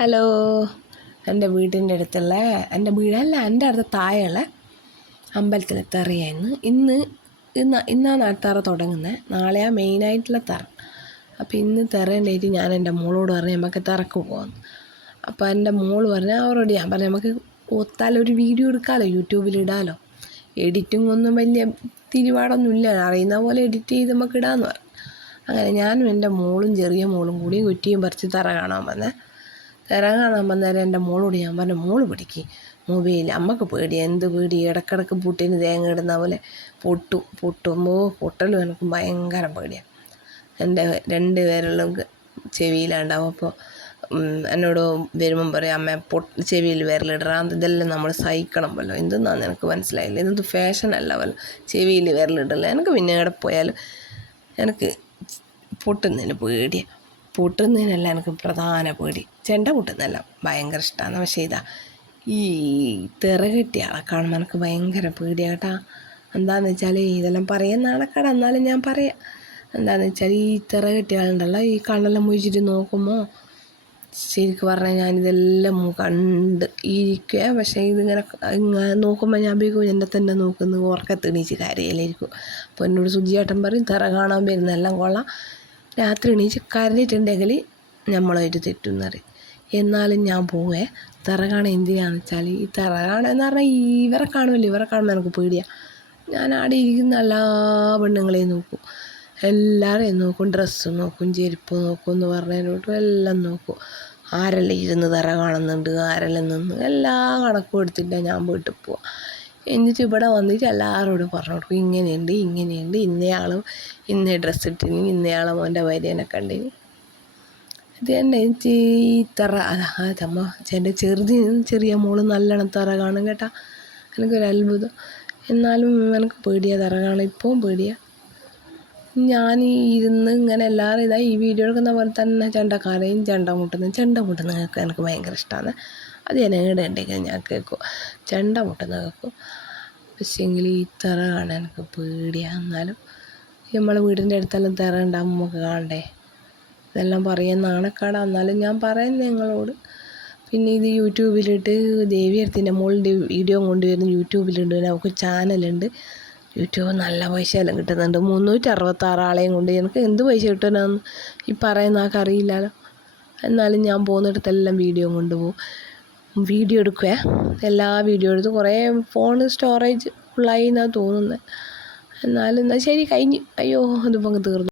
Hello. എന്റെ വീടിന്റെ അടുത്തുള്ള എന്റെ വീടല്ല എന്റെ അടുത്ത് താഴെയുള്ള അമ്പലത്തിലെ തെറയായിരുന്നു. ഇന്ന് ഇന്ന് ഇന്നാണ് നാട്ടുതറ തെറ തുടങ്ങുന്നത്. നാളെയാണ് മെയിനായിട്ടുള്ള തറ. അപ്പോൾ ഇന്ന് തെറേണ്ടായിട്ട് ഞാൻ എന്റെ മോളോട് പറഞ്ഞു നമുക്ക് തറക്ക് പോകാമെന്ന് അപ്പോൾ എന്റെ മോൾ പറഞ്ഞു അവരോട് ഞാൻ പറഞ്ഞു നമുക്ക് ഒത്താലൊരു വീഡിയോ എടുക്കാമല്ലോ യൂട്യൂബിൽ ഇടാമല്ലോ എഡിറ്റിംഗ് ഒന്നും വലിയ തിരുപാടൊന്നും ഇല്ല. അറിയുന്ന പോലെ എഡിറ്റ് ചെയ്ത് നമുക്ക് ഇടാമെന്ന് പറഞ്ഞു. അങ്ങനെ ഞാനും എന്റെ മോളും ചെറിയ മോളും കൂടി കുറ്റിയും പറിച്ച് തറ കാണാൻ വന്നേ. കാണാൻ വന്നേരം എന്റെ മോളോട് ഞാൻ പറഞ്ഞു മോൾ പിടിക്കും മൊബൈൽ അമ്മയ്ക്ക് പേടി എന്ത് പേടി? ഇടക്കിടക്ക് പൂട്ടിന് തേങ്ങ ഇടുന്ന പോലെ പൊട്ടു പൊട്ടുമ്പോൾ പൊട്ടലും എനിക്ക് ഭയങ്കര പേടിയാണ് എന്റെ രണ്ട് പേരെല്ലാം ചെവിയിലുണ്ടാവും. അപ്പോൾ എന്നോട് വരുമ്പം പറയും അമ്മ പൊട്ട് ചെവിയിൽ വിരലിടാം ഇതെല്ലാം നമ്മൾ സഹിക്കണം വല്ലോ. എന്തെന്നാന്ന് എനിക്ക് മനസ്സിലായില്ല? ഇതൊന്നും ഫാഷൻ അല്ല വല്ലോ. ചെവിയിൽ വിരലിടില്ല എനിക്ക് പിന്നെ എവിടെ പോയാലും എനിക്ക് പൊട്ടുന്നതിന് പേടിയാണ് പൊട്ടുന്നതിനല്ല എനിക്ക് പ്രധാന പേടി. ചെണ്ട പൊട്ടുന്നതല്ല ഭയങ്കര ഇഷ്ടമാണ് പക്ഷേ ഇതാ ഈ തെറ കെട്ടിയ ആളെ കാണുമ്പോൾ എനിക്ക് ഭയങ്കര പേടിയാണ് കേട്ടാ എന്താണെന്ന് വെച്ചാൽ ഇതെല്ലാം പറയുന്ന നാണക്കേട്. എന്നാലും ഞാൻ പറയാം. എന്താണെന്ന് വെച്ചാൽ ഈ തെറ കെട്ടിയ ആളുണ്ടല്ലോ ഈ കണ്ണെല്ലാം മുഴിച്ചിട്ട് നോക്കുമ്പോൾ ശരിക്കും പറഞ്ഞാൽ ഞാനിതെല്ലാം കണ്ട് ഇരിക്കുക പക്ഷേ ഇതിങ്ങനെ ഇങ്ങനെ നോക്കുമ്പോൾ ഞാൻ ബേക്കും എന്റെ തന്നെ നോക്കുന്നു ഉറക്കത്തെണീച്ച് കരയിലായിരിക്കും അപ്പോൾ എന്നോട് സുജിയേട്ടൻ പറയും തിറ കാണാൻ വരുന്നെല്ലാം കൊള്ളാം. രാത്രി എണീച്ച് കരഞ്ഞിട്ടുണ്ടെങ്കിൽ നമ്മളായിട്ട് തെറ്റുന്നറി എന്നാലും ഞാൻ പോവേ. തറ കാണാൻ എന്തിനാന്ന് വെച്ചാൽ ഈ തെറ എന്ന് പറഞ്ഞാൽ ഇവരെ കാണുമല്ലോ ഇവരെ കാണുമ്പോൾ എനിക്ക് പേടിയാണ് ഞാൻ ആടെ ഇരിക്കുന്ന എല്ലാ പെണ്ണുങ്ങളെയും നോക്കും. എല്ലാവരെയും നോക്കും. ഡ്രസ്സ് നോക്കും ചെരുപ്പ് നോക്കും എന്ന് പറഞ്ഞതിനോട്ടും എല്ലാം നോക്കും. ആരെല്ലാം ഇരുന്ന് തറ കാണുന്നുണ്ട് ആരെല്ലാം നിന്ന് എല്ലാ കണക്കും എടുത്തിട്ടാണ് ഞാൻ പോയിട്ട് പോവുക എന്നിട്ട് ഇവിടെ വന്നിട്ട് എല്ലാവരോടും പറഞ്ഞു കൊടുക്കും ഇങ്ങനെയുണ്ട് ഇങ്ങനെയുണ്ട് ഇന്നയാളും ഇന്ന ഡ്രസ്സ് ഇട്ടിന് ഇന്നയാളും മോന്റെ ഭാര്യനെ കണ്ടിന്. അത് തന്നെ ഈ തറ അതമ്മ എന്റെ ചെറുതിന് ചെറിയ മോൾ നല്ലോണം തറ കാണും കേട്ടാ. എനിക്കൊരു അത്ഭുതം. എന്നാലും എനിക്ക് പേടിയാ തറ കാണാൻ ഇപ്പോഴും പേടിയാ. ഞാൻ ഇരുന്ന് ഇങ്ങനെ എല്ലാവരും ഇതായി ഈ വീഡിയോ എടുക്കുന്ന പോലെ തന്നെ ചെണ്ടക്കാരെയും ചെണ്ട മുട്ടുന്ന ചെണ്ട മുട്ടുന്ന എനിക്ക് ഭയങ്കര ഇഷ്ടമാണ് അത് ഞാൻ ഉണ്ടെങ്കിൽ ഞാൻ കേൾക്കും. ചെണ്ട മുട്ടുന്ന കേൾക്കും. പക്ഷേങ്കിൽ ഈ തറ കാണാൻ എനിക്ക് പേടിയാണ് എന്നാലും നമ്മളെ വീടിന്റെ അടുത്തെല്ലാം തറ ഉണ്ടാകുമ്പോൾ നമുക്ക് കാണണ്ടേ? ഇതെല്ലാം പറയാൻ നാണക്കാടാ. എന്നാലും ഞാൻ പറയാം നിങ്ങളോട്. പിന്നെ ഇത് യൂട്യൂബിലിട്ട് ദേവി അടുത്തിന്റെ മോളിന്റെ വീഡിയോ കൊണ്ടുവരുന്ന യൂട്യൂബിലുണ്ട്. നമുക്ക് ചാനലുണ്ട്. യൂട്യൂബ് നല്ല പൈസ എല്ലാം കിട്ടുന്നുണ്ട്. മുന്നൂറ്റി അറുപത്താറ് ആളെയും കൊണ്ട് എനിക്ക് എന്ത് പൈസ കിട്ടാനാന്ന് ഈ പറയുന്ന ആൾക്കറിയില്ലല്ലോ എന്നാലും ഞാൻ പോകുന്നിടത്തെല്ലാം വീഡിയോ കൊണ്ടുപോകും. വീഡിയോ എടുക്കുക എല്ലാ വീഡിയോ എടുത്ത് കുറേ ഫോൺ സ്റ്റോറേജ് ഫുള്ളായി എന്നാണ് തോന്നുന്നത് എന്നാലും എന്നാൽ ശരി കഴിഞ്ഞു. അയ്യോ അതിപ്പോൾ അങ്ങ് തീർന്നു.